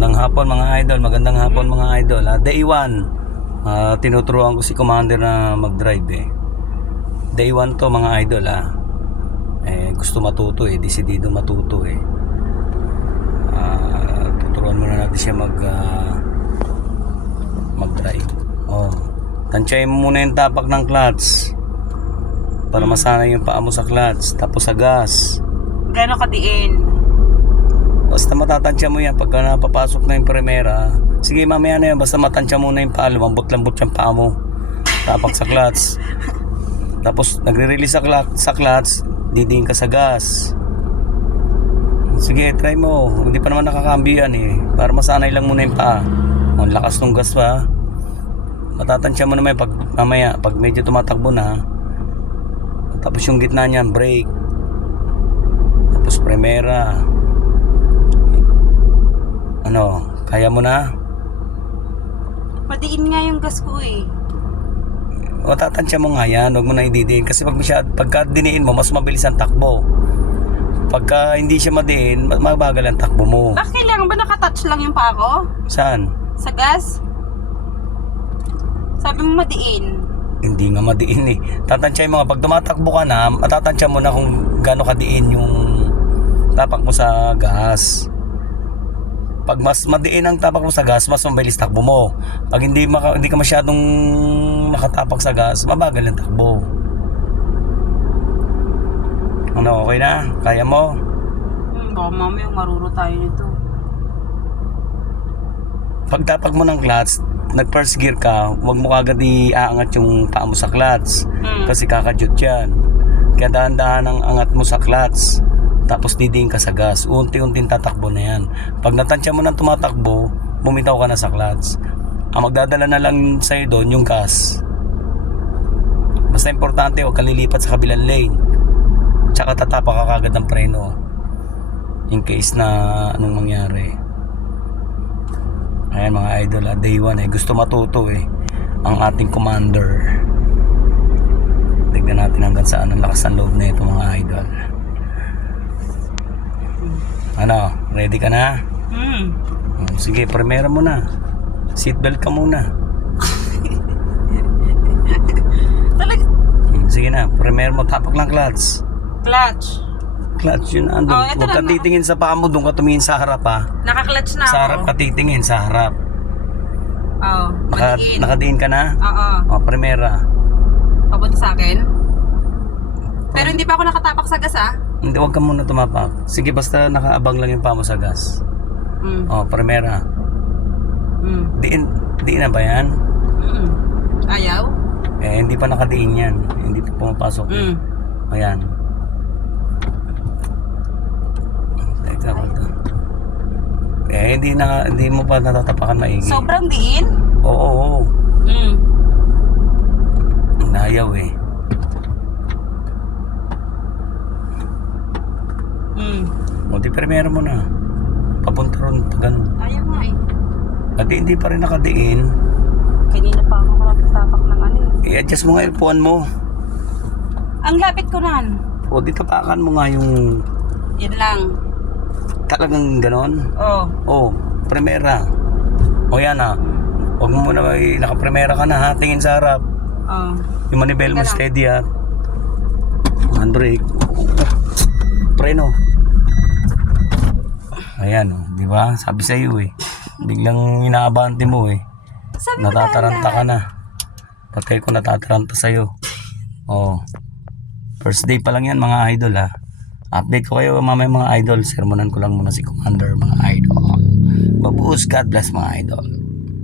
Magandang hapon mga idol, magandang hapon mga idol. Day 1, tinuturuan ko si Commander na mag-drive Day 1 to mga idol gusto matuto desidido matuto tuturuan muna natin siya mag-drive. Tansyahin mo muna yung tapak ng clutch para masanay yung paa mo sa clutch, tapos sa gas. Gano'n kadiin? Basta matatansya mo yan pagka napapasok na yung primera. Sige, mamaya na yan, basta matansya mo na yung paa, lumambot-lambot yung paa mo, tapak sa clutch. Tapos nagre-release sa clutch, didiin ka sa gas. Sige, try mo. Hindi pa naman nakakambyo yan para masanay lang muna yung paa. Ang lakas ng gas pa. Matatansya mo naman mamaya pag medyo tumatakbo na. Tapos yung gitna niyan, brake. Tapos primera. Kaya mo na? Madiin nga yung gas ko Tatansya mo nga yan, huwag mo na ididiin. Kasi pagka diniin mo, mas mabilis ang takbo. Pagka hindi siya madiin, mabagal ang takbo mo. Bakit kailangan ba nakatouch lang yung paa ko? Saan? Sa gas? Sabi mo madiin. Hindi nga madiin Tatansya mo nga, pag tumatakbo ka na, matatansya mo na kung gaano kadiin yung tapak mo sa gas. Pag mas madiin ang tapak mo sa gas, mas mabilis takbo mo. Pag hindi ka masyadong nakatapak sa gas, mabagal ang takbo. Okay na? Kaya mo? Baka mamaya maruro tayo nito. Pag tapak mo ng clutch, nag first gear ka, huwag mo kagad iaangat yung paa mo sa clutch. Kasi kakadyot yan. Kaya dahan-dahan ang angat mo sa clutch. Tapos didiin ka sa gas, unti-unting tatakbo na yan. Pag natansya mo nang tumatakbo, bumitaw ka na sa clutch. Ang magdadala na lang sa'yo doon yung gas. Basta importante, huwag kang lilipat sa kabilang lane. Tsaka tatapak ka kagad ng preno in case na anong mangyari. Ayan mga idol, day 1 gusto matuto ang ating commander. Tignan natin hanggang saan ang lakas ng loob na ito mga idol. Ready ka na? Sige, primera mo na. Seatbelt ka muna. Talaga? Sige na, primera mo, tapak lang clutch. Clutch yun andun. Huwag ka titingin sa paa mo, doon ka tumingin sa harap Naka-clutch na ako. Sa harap ka titingin, sa harap. Madiin. Nakadiin ka na? Oo. Primera. Papunta sa akin? Pero hindi pa ako nakatapak sa gas Hindi, huwag ka muna tumapak. Sige, basta nakaabang lang yung paa mo sa gas. Primera. Diin na ba yan? Ayaw? Hindi pa nakadiin yan. Hindi pa pumapasok. Ayan. Teka ba ito? Hindi mo pa natatapakan maigi. Sobrang diin? Oo. Nayaw Di primero mo na. Papunta ron pa ganun. Ayaw nga Hindi pa rin nakadiin. Kanina pa ako nakatapak ng I-adjust mo nga yung puwan mo. Ang lapit ko nan. Di tapakan mo nga yung Yan lang. talagang ganon. Primera. Yan huwag mo muna naka-primera ka na tingin sa harap. Yung manibel mo steady handbrake. Preno. Ayan di ba? Sabi sa iyo biglang inaabante mo natataranta ka na. Patay ko natataranta sa iyo. First day pa lang yan mga idol Update ko kayo mamaya mga idol. Sermonan ko lang muna si Commander mga idol. Babuhos, God bless mga idol.